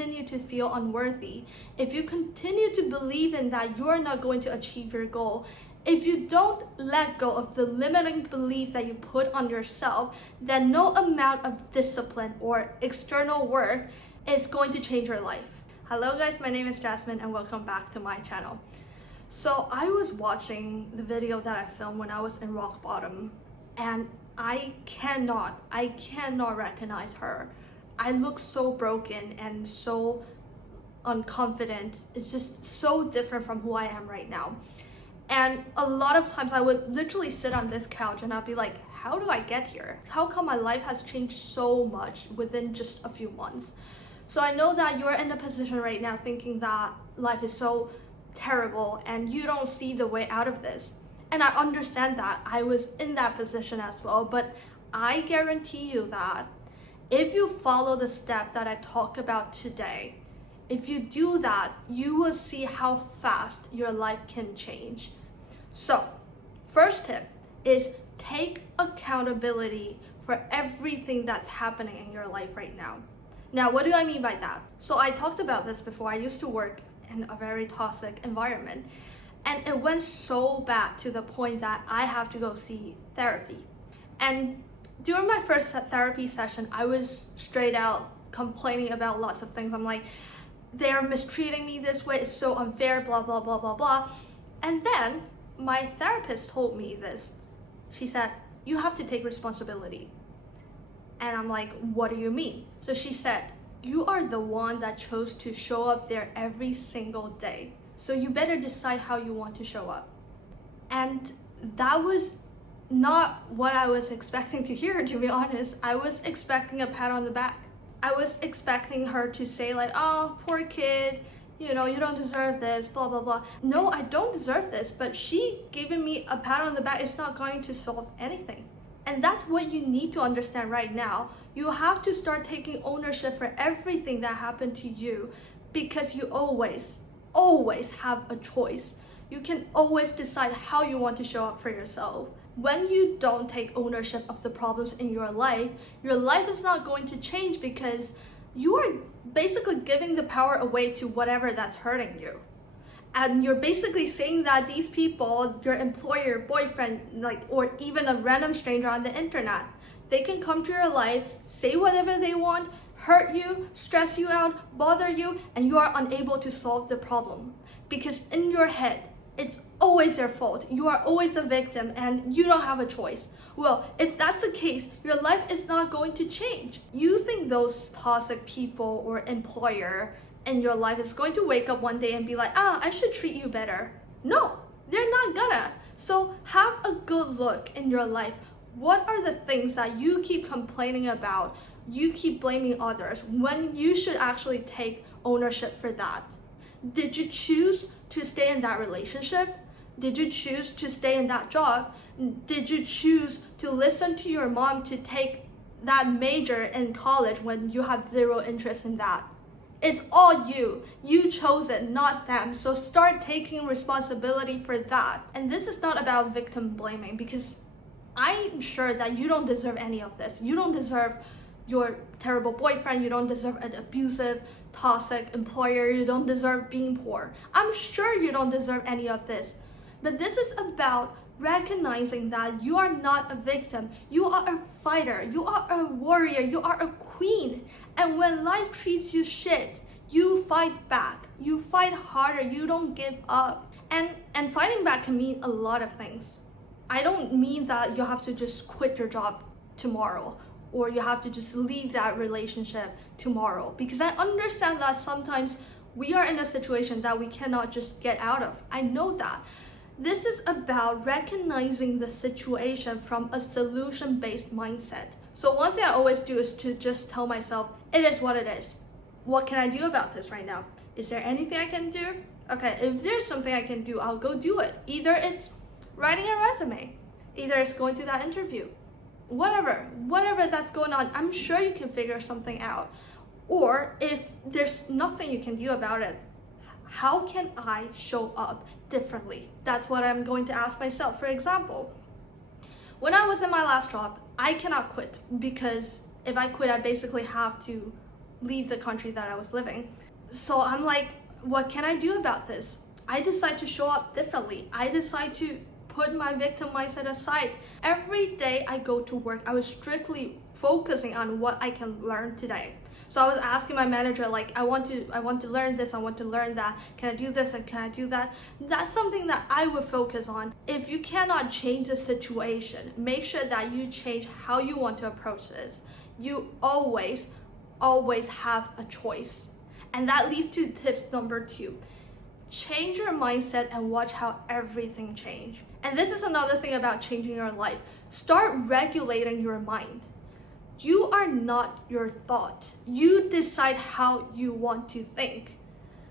continue to feel unworthy, if you continue to believe in that you are not going to achieve your goal, if you don't let go of the limiting beliefs that you put on yourself, then no amount of discipline or external work is going to change your life. Hello guys, my name is Jasmine and welcome back to my channel. So I was watching the video that I filmed when I was in rock bottom, and I cannot recognize her. I look so broken and so unconfident. It's just so different from who I am right now. And a lot of times I would literally sit on this couch and I'd be like, how do I get here? How come my life has changed so much within just a few months? So I know that you're in a position right now thinking that life is so terrible and you don't see the way out of this. And I understand that. I was in that position as well, but I guarantee you that if you follow the step that I talk about today, if you do that, you will see how fast your life can change. So, first tip is take accountability for everything that's happening in your life right now. Now, what do I mean by that? So I talked about this before. I used to work in a very toxic environment, and it went so bad to the point that I have to go see therapy. And during my first therapy session, I was straight out complaining about lots of things. I'm like, they're mistreating me this way, it's so unfair, blah, blah, blah, blah, blah. And then my therapist told me this. She said, you have to take responsibility. And I'm like, what do you mean? So she said, you are the one that chose to show up there every single day. So you better decide how you want to show up. And that was not what I was expecting to hear, to be honest. I was expecting a pat on the back. I was expecting her to say like, oh, poor kid, you know, you don't deserve this, blah, blah, blah. No, I don't deserve this, but she giving me a pat on the back is not going to solve anything. And that's what you need to understand right now. You have to start taking ownership for everything that happened to you, because you always have a choice. You can always decide how you want to show up for yourself. When you don't take ownership of the problems in your life is not going to change, because you are basically giving the power away to whatever that's hurting you. And you're basically saying that these people, your employer, boyfriend, or even a random stranger on the internet, they can come to your life, say whatever they want, hurt you, stress you out, bother you, and you are unable to solve the problem. Because in your head, it's always their fault. You are always a victim and you don't have a choice. Well, if that's the case, your life is not going to change. You think those toxic people or employer in your life is going to wake up one day and be like, I should treat you better. No, they're not gonna. So have a good look in your life. What are the things that you keep complaining about? You keep blaming others when you should actually take ownership for that. Did you choose to stay in that relationship? Did you choose to stay in that job? Did you choose to listen to your mom to take that major in college when you have zero interest in that? It's all you. You chose it, not them. So start taking responsibility for that. And this is not about victim blaming, because I'm sure that you don't deserve any of this. You don't deserve your terrible boyfriend. You don't deserve an abusive, toxic employer. You don't deserve being poor. I'm sure you don't deserve any of this. But this is about recognizing that you are not a victim. You are a fighter. You are a warrior. You are a queen. And when life treats you shit, you fight back. You fight harder. You don't give up. And fighting back can mean a lot of things. I don't mean that you have to just quit your job tomorrow, or you have to just leave that relationship tomorrow, because I understand that sometimes we are in a situation that we cannot just get out of. I know that. This is about recognizing the situation from a solution-based mindset. So one thing I always do is to just tell myself, it is what it is. What can I do about this right now? Is there anything I can do? Okay, if there's something I can do, I'll go do it. Either it's writing a resume, either it's going to that interview, whatever that's going on, I'm sure you can figure something out. Or if there's nothing you can do about it, how can I show up differently? That's what I'm going to ask myself. For example, when I was in my last job, I cannot quit, because if I quit, I basically have to leave the country that I was living. So I'm like, what can I do about this? I decide to show up differently. I decide to put my victim mindset aside. Every day I go to work, I was strictly focusing on what I can learn today. So I was asking my manager, like, I want to learn this, I want to learn that. Can I do this and can I do that? That's something that I would focus on. If you cannot change the situation, make sure that you change how you want to approach this. You always have a choice. And that leads to tips number 2. Change your mindset and watch how everything changes. And this is another thing about changing your life. Start regulating your mind. You are not your thought. You decide how you want to think.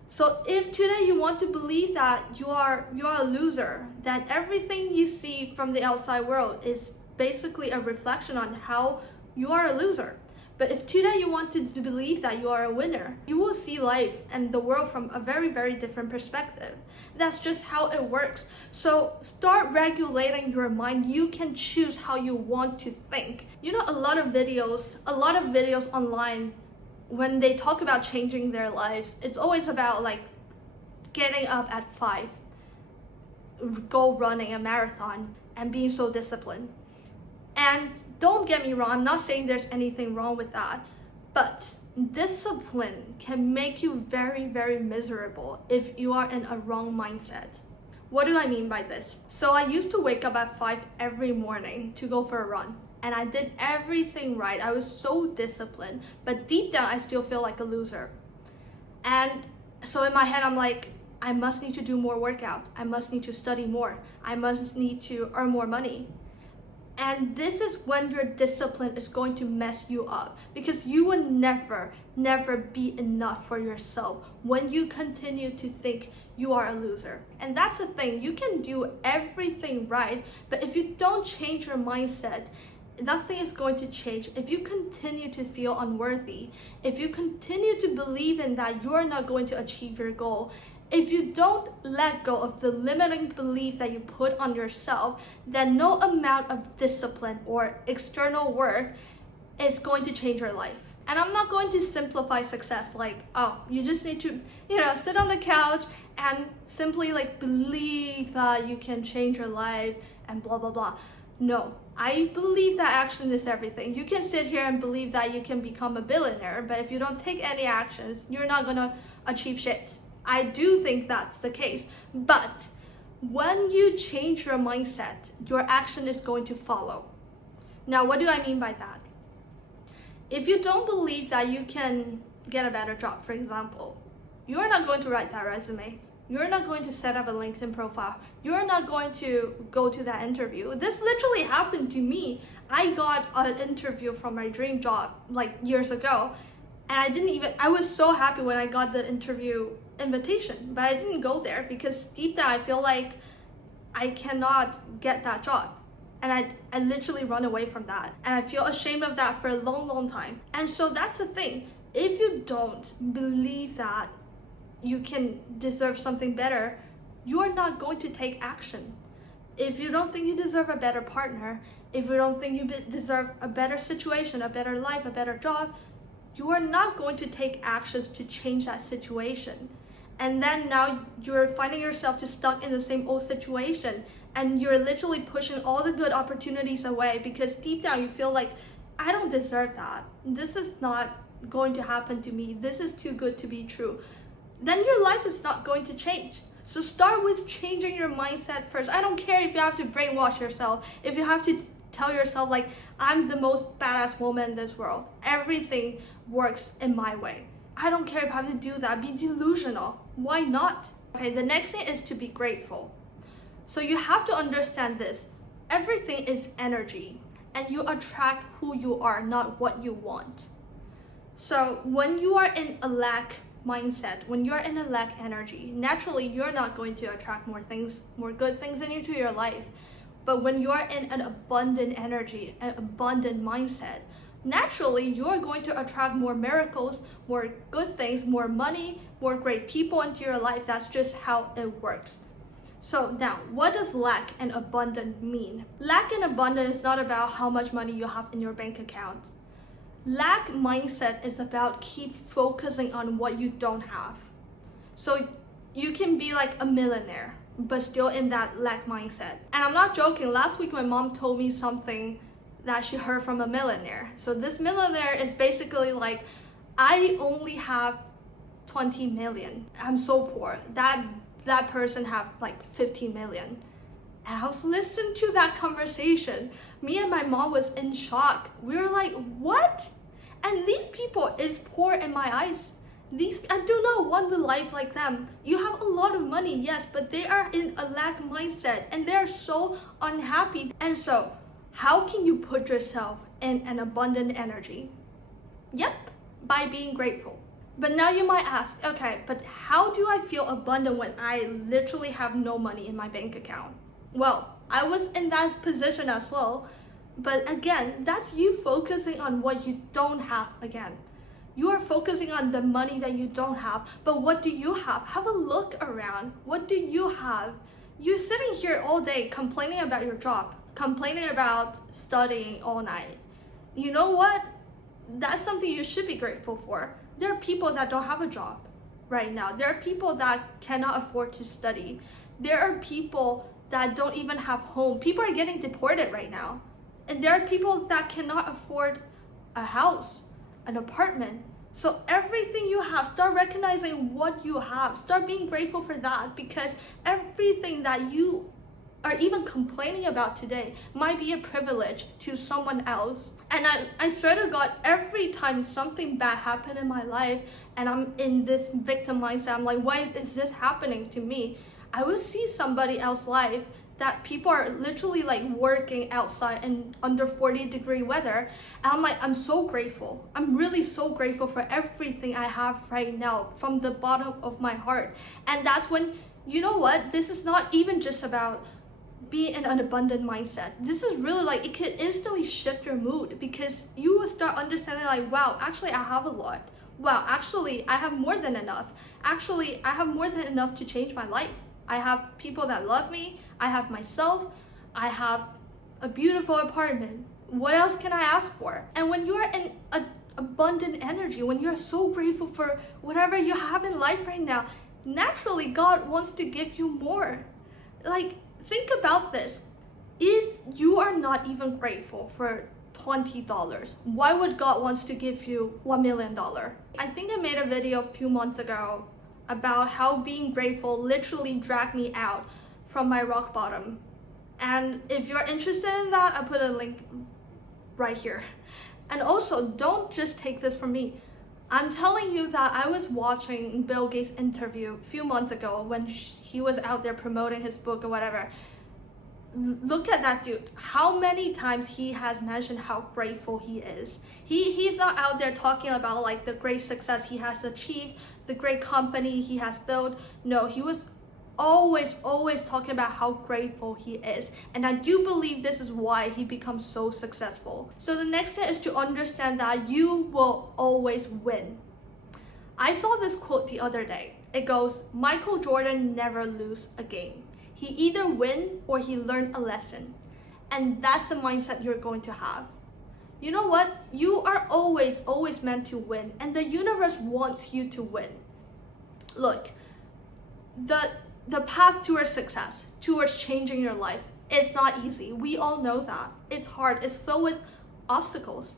So if today you want to believe that you are a loser, then everything you see from the outside world is basically a reflection on how you are a loser. But if today you want to believe that you are a winner, you will see life and the world from a very, very different perspective. That's just how it works. So start regulating your mind. You can choose how you want to think. You know, a lot of videos online, when they talk about changing their lives, it's always about like getting up at 5, go running a marathon, and being so disciplined. And don't get me wrong, I'm not saying there's anything wrong with that, but discipline can make you very, very miserable if you are in a wrong mindset. What do I mean by this? So I used to wake up at 5 every morning to go for a run, and I did everything right. I was so disciplined, but deep down I still feel like a loser. And so in my head I'm like, I must need to do more workout. I must need to study more. I must need to earn more money. And this is when your discipline is going to mess you up, because you will never be enough for yourself when you continue to think you are a loser. And that's the thing, you can do everything right, but if you don't change your mindset, nothing is going to change. If you continue to feel unworthy, if you continue to believe in that you are not going to achieve your goal, if you don't let go of the limiting beliefs that you put on yourself, then no amount of discipline or external work is going to change your life. And I'm not going to simplify success like, oh, you just need to, sit on the couch and simply like believe that you can change your life and blah, blah, blah. No, I believe that action is everything. You can sit here and believe that you can become a billionaire, but if you don't take any actions, you're not gonna achieve shit. I do think that's the case, but when you change your mindset, your action is going to follow. Now, what do I mean by that? If you don't believe that you can get a better job, for example, you're not going to write that resume. You're not going to set up a LinkedIn profile. You're not going to go to that interview. This literally happened to me. I got an interview from my dream job like years ago, and I was so happy when I got the interview invitation, but I didn't go there because deep down I feel like I cannot get that job. And I literally run away from that. And I feel ashamed of that for a long, long time. And so that's the thing. If you don't believe that you can deserve something better, you are not going to take action. If you don't think you deserve a better partner, if you don't think you deserve a better situation, a better life, a better job, you are not going to take actions to change that situation. And then now you're finding yourself just stuck in the same old situation, and you're literally pushing all the good opportunities away because deep down you feel like, I don't deserve that. This is not going to happen to me. This is too good to be true. Then your life is not going to change. So start with changing your mindset first. I don't care if you have to brainwash yourself, if you have to tell yourself like, I'm the most badass woman in this world. Everything works in my way. I don't care if I have to do that. Be delusional. Why not? Okay, the next thing is to be grateful. So you have to understand this. Everything is energy, and you attract who you are, not what you want. So when you are in a lack mindset, when you're in a lack energy, naturally you're not going to attract more things, more good things into your life. But when you're in an abundant energy, an abundant mindset, naturally you're going to attract more miracles, more good things, more money, more great people into your life. That's just how it works. So now, what does lack and abundant mean? Lack and abundant is not about how much money you have in your bank account. Lack mindset is about keep focusing on what you don't have. So you can be like a millionaire, but still in that lack mindset. And I'm not joking. Last week, my mom told me something that she heard from a millionaire. So this millionaire is basically like, I only have 20 million. I'm so poor. That person have like 15 million. And I was listening to that conversation. Me and my mom was in shock. We were like, what? And these people is poor in my eyes. I do not want the life like them. You have a lot of money, yes, but they are in a lack mindset and they are so unhappy. And so, how can you put yourself in an abundant energy? Yep, by being grateful. But now you might ask, okay, but how do I feel abundant when I literally have no money in my bank account? Well, I was in that position as well. But again, that's you focusing on what you don't have again. You are focusing on the money that you don't have, but what do you have? Have a look around. What do you have? You're sitting here all day complaining about your job, complaining about studying all night. You know what? That's something you should be grateful for. There are people that don't have a job right now. There are people that cannot afford to study. There are people that don't even have home. People are getting deported right now. And there are people that cannot afford a house, an apartment. So everything you have, start recognizing what you have. Start being grateful for that, because everything that you are even complaining about today might be a privilege to someone else. And I swear to God, every time something bad happened in my life and I'm in this victim mindset, I'm like, why is this happening to me? I would see somebody else's life that people are literally like working outside in under 40-degree weather. And I'm like, I'm so grateful. I'm really so grateful for everything I have right now from the bottom of my heart. And that's when, you know what? This is not even just about being in an abundant mindset. This is really like, it could instantly shift your mood, because you will start understanding like, wow, actually I have a lot. Wow, actually I have more than enough. Actually, I have more than enough to change my life. I have people that love me. I have myself. I have a beautiful apartment. What else can I ask for? And when you're in an abundant energy, when you're so grateful for whatever you have in life right now, naturally God wants to give you more. Like, think about this. If you are not even grateful for $20, why would God wants to give you $1 million? I think I made a video a few months ago about how being grateful literally dragged me out from my rock bottom. And if you're interested in that, I put a link right here. And also, don't just take this from me. I'm telling you that I was watching Bill Gates' interview a few months ago when he was out there promoting his book or whatever. Look at that dude. How many times he has mentioned how grateful he is. He's not out there talking about like the great success he has achieved, the great company he has built. No, he was always talking about how grateful he is. And I do believe this is why he becomes so successful. So the next thing is to understand that you will always win. I saw this quote the other day. It goes, Michael Jordan never lose a game. He either win or he learned a lesson. And that's the mindset you're going to have. You know what? You are always meant to win, and the universe wants you to win. Look, the path towards success, towards changing your life, is not easy. We all know that. It's hard. It's filled with obstacles.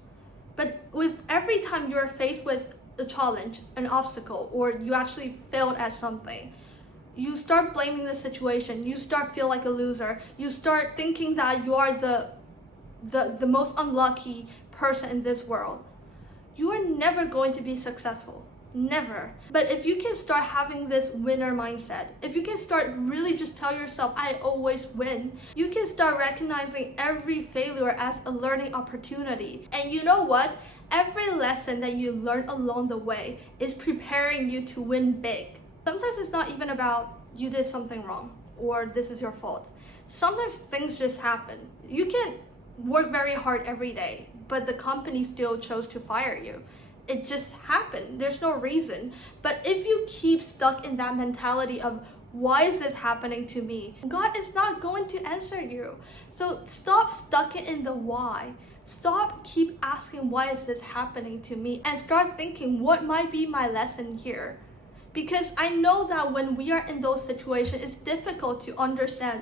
But with every time you're faced with a challenge, an obstacle, or you actually failed at something, you start blaming the situation. You start feel like a loser. You start thinking that you are the most unlucky person in this world. You are never going to be successful. Never. But if you can start having this winner mindset, if you can start really just tell yourself, I always win, you can start recognizing every failure as a learning opportunity. And you know what? Every lesson that you learn along the way is preparing you to win big. Sometimes it's not even about you did something wrong or this is your fault. Sometimes things just happen. You can work very hard every day, but the company still chose to fire you. It just happened. There's no reason. But if you keep stuck in that mentality of, why is this happening to me? God is not going to answer you. So stop stuck in the why. keep asking why is this happening to me, and start thinking what might be my lesson here. Because I know that when we are in those situations, it's difficult to understand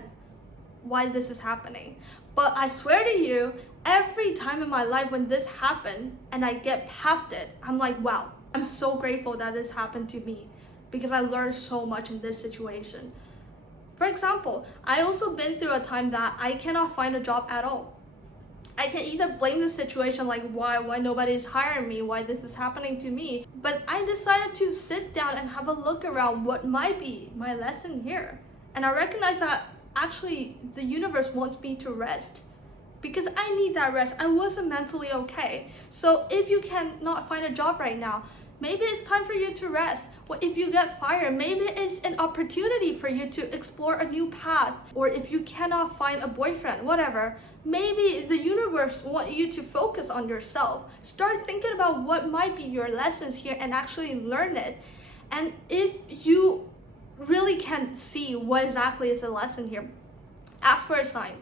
why this is happening. But I swear to you, every time in my life when this happened and I get past it, I'm like, wow, I'm so grateful that this happened to me, because I learned so much in this situation. For example, I also been through a time that I cannot find a job at all. I can either blame the situation, like why nobody's hiring me, why this is happening to me. But I decided to sit down and have a look around what might be my lesson here. And I recognize that actually the universe wants me to rest, because I need that rest. I wasn't mentally okay. So if you cannot find a job right now, maybe it's time for you to rest. Well, if you get fired, maybe it's an opportunity for you to explore a new path. Or if you cannot find a boyfriend, whatever, maybe the universe wants you to focus on yourself. Start thinking about what might be your lessons here and actually learn it. And if you really can see what exactly is the lesson here, ask for a sign.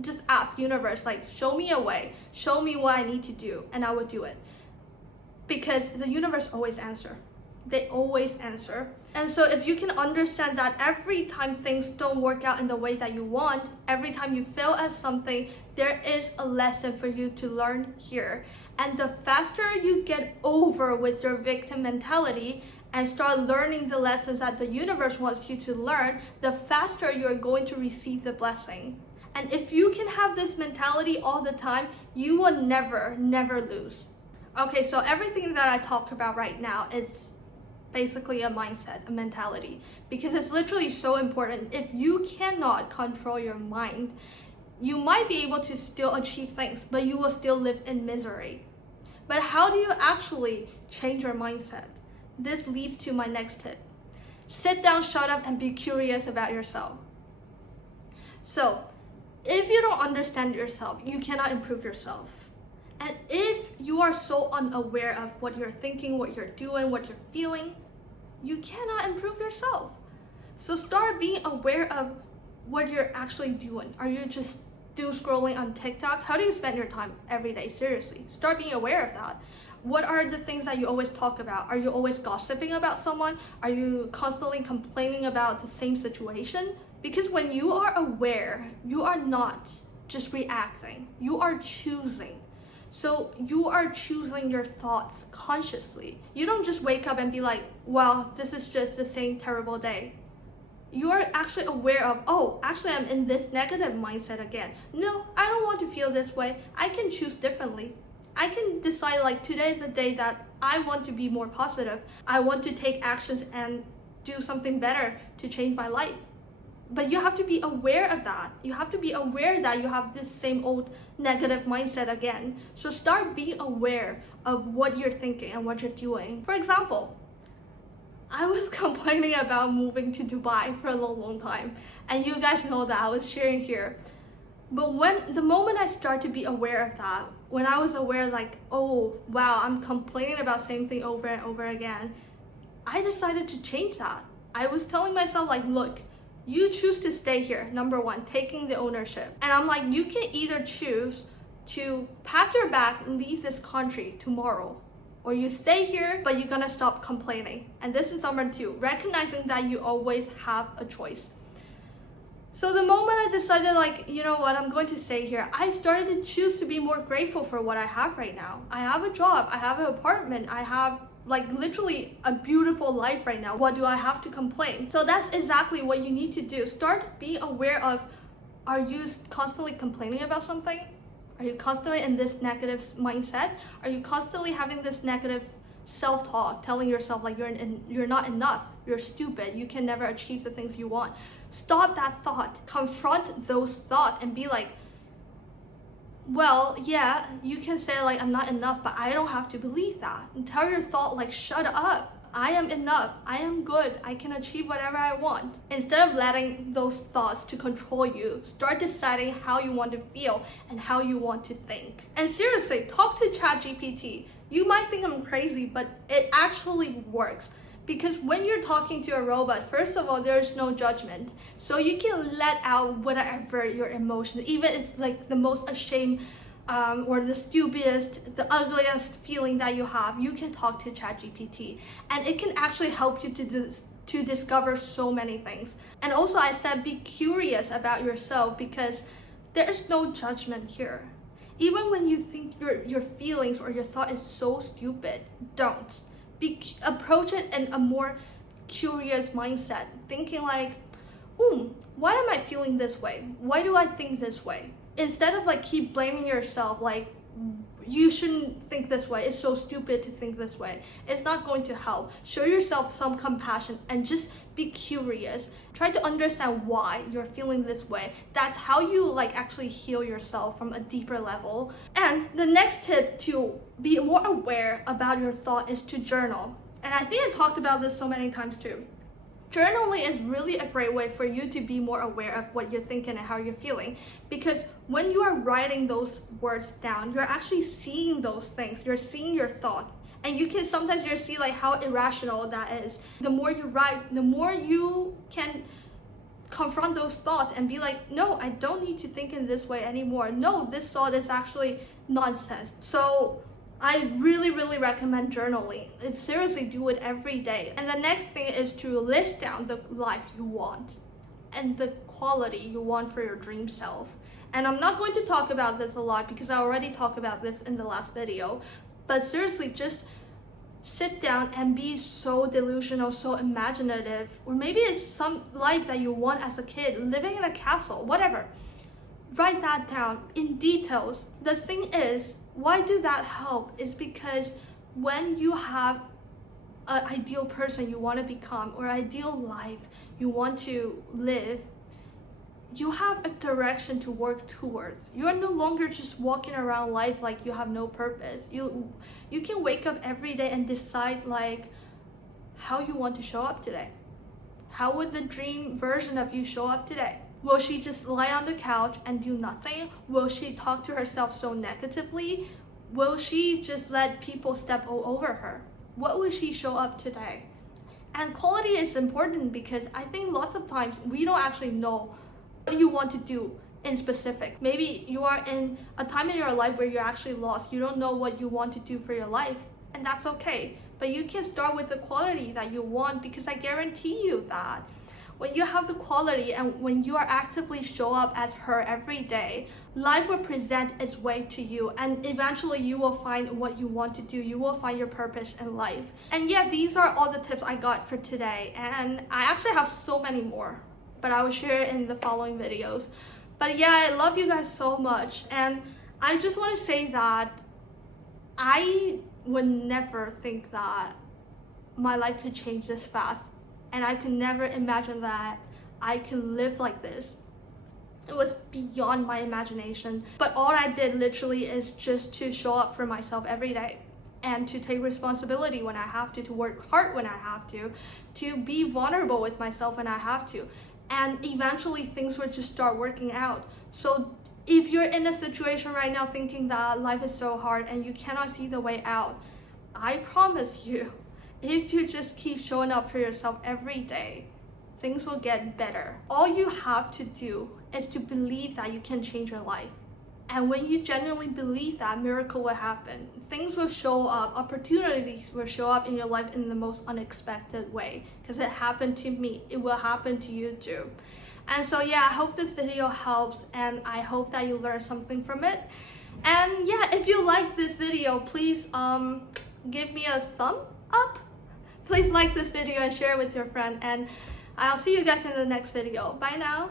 Just ask universe, like, show me a way, show me what I need to do, and I will do it. Because the universe always answer. They always answer. And so if you can understand that every time things don't work out in the way that you want, every time you fail at something, there is a lesson for you to learn here. And the faster you get over with your victim mentality and start learning the lessons that the universe wants you to learn, the faster you're going to receive the blessing. And if you can have this mentality all the time, you will never lose. Okay, so everything that I talk about right now is basically a mindset, a mentality, because it's literally so important. If you cannot control your mind, you might be able to still achieve things, but you will still live in misery. But how do you actually change your mindset? This leads to my next tip. Sit down, shut up, and be curious about yourself. So, if you don't understand yourself, you cannot improve yourself. And if you are so unaware of what you're thinking, what you're doing, what you're feeling, you cannot improve yourself. So start being aware of what you're actually doing. Are you just doom scrolling on TikTok? How do you spend your time every day? Seriously, start being aware of that. What are the things that you always talk about? Are you always gossiping about someone? Are you constantly complaining about the same situation? Because when you are aware, you are not just reacting, you are choosing. So you are choosing your thoughts consciously. You don't just wake up and be like, well, this is just the same terrible day. You are actually aware of, oh, actually I'm in this negative mindset again. No, I don't want to feel this way. I can choose differently. I can decide like today is a day that I want to be more positive. I want to take actions and do something better to change my life. But you have to be aware of that. You have to be aware that you have this same old negative mindset again. So start being aware of what you're thinking and what you're doing. For example, I was complaining about moving to Dubai for a long time. And you guys know that I was sharing here. But the moment I start to be aware of that, when I was aware like, oh, wow, I'm complaining about the same thing over and over again, I decided to change that. I was telling myself like, look, you choose to stay here, number one, taking the ownership. And I'm like, you can either choose to pack your bag, leave this country tomorrow, or you stay here, but you're gonna stop complaining. And this is number two, recognizing that you always have a choice. So the moment I decided like, you know what, I'm going to stay here, I started to choose to be more grateful for what I have right now. I have a job, I have an apartment, I have like literally a beautiful life right now. What do I have to complain? So that's exactly what you need to do. Start being aware of, are you constantly complaining about something? Are you constantly in this negative mindset? Are you constantly having this negative self-talk, telling yourself like you're not enough, you're stupid, you can never achieve the things you want? Stop that thought, confront those thoughts and be like, well, yeah, you can say like, I'm not enough, but I don't have to believe that. And tell your thought like, shut up. I am enough. I am good. I can achieve whatever I want. Instead of letting those thoughts to control you, start deciding how you want to feel and how you want to think. And seriously, talk to ChatGPT. You might think I'm crazy, but it actually works. Because when you're talking to a robot, first of all, there's no judgment. So you can let out whatever your emotion, even it's like the most ashamed or the stupidest, the ugliest feeling that you have, you can talk to ChatGPT, and it can actually help you to discover so many things. And also, I said be curious about yourself, because there is no judgment here. Even when you think your feelings or your thought is so stupid, don't. Approach it in a more curious mindset, thinking like, why am I feeling this way? Why do I think this way? Instead of like keep blaming yourself, like you shouldn't think this way, it's so stupid to think this way. It's not going to help. Show yourself some compassion and just be curious. Try to understand why you're feeling this way. That's how you like actually heal yourself from a deeper level. And the next tip to be more aware about your thought is to journal. And I think I talked about this so many times too. Journaling is really a great way for you to be more aware of what you're thinking and how you're feeling, because when you are writing those words down, you're actually seeing those things. You're seeing your thought, and you can sometimes you see like how irrational that is. The more you write, the more you can confront those thoughts and be like, no, I don't need to think in this way anymore. No, this thought is actually nonsense. So I really recommend journaling. Seriously, do it every day. And the next thing is to list down the life you want and the quality you want for your dream self. And I'm not going to talk about this a lot because I already talked about this in the last video. But seriously, just sit down and be so delusional, so imaginative. Or maybe it's some life that you want as a kid, living in a castle, whatever. Write that down in details. The thing is, why do that help is because when you have an ideal person you want to become or ideal life you want to live, you have a direction to work towards. You are no longer just walking around life like you have no purpose. You can wake up every day and decide like how you want to show up today. How would the dream version of you show up today? Will she just lie on the couch and do nothing? Will she talk to herself so negatively? Will she just let people step all over her? What will she show up today? And quality is important because I think lots of times we don't actually know what you want to do in specific. Maybe you are in a time in your life where you're actually lost. You don't know what you want to do for your life, and that's okay. But you can start with the quality that you want, because I guarantee you that when you have the quality and when you are actively show up as her every day, life will present its way to you, and eventually you will find what you want to do. You will find your purpose in life. And yeah, these are all the tips I got for today, and I actually have so many more, but I will share in the following videos. But yeah, I love you guys so much, and I just want to say that I would never think that my life could change this fast. And I could never imagine that I can live like this. It was beyond my imagination. But all I did literally is just to show up for myself every day and to take responsibility when I have to work hard when I have to be vulnerable with myself when I have to. And eventually things will just start working out. So if you're in a situation right now thinking that life is so hard and you cannot see the way out, I promise you, if you just keep showing up for yourself every day, things will get better. All you have to do is to believe that you can change your life. And when you genuinely believe that, miracle will happen. Things will show up, opportunities will show up in your life in the most unexpected way. Because it happened to me, it will happen to you too. And so yeah, I hope this video helps, and I hope that you learned something from it. And yeah, if you like this video, please give me a thumb up. Please like this video and share it with your friend, and I'll see you guys in the next video. Bye now.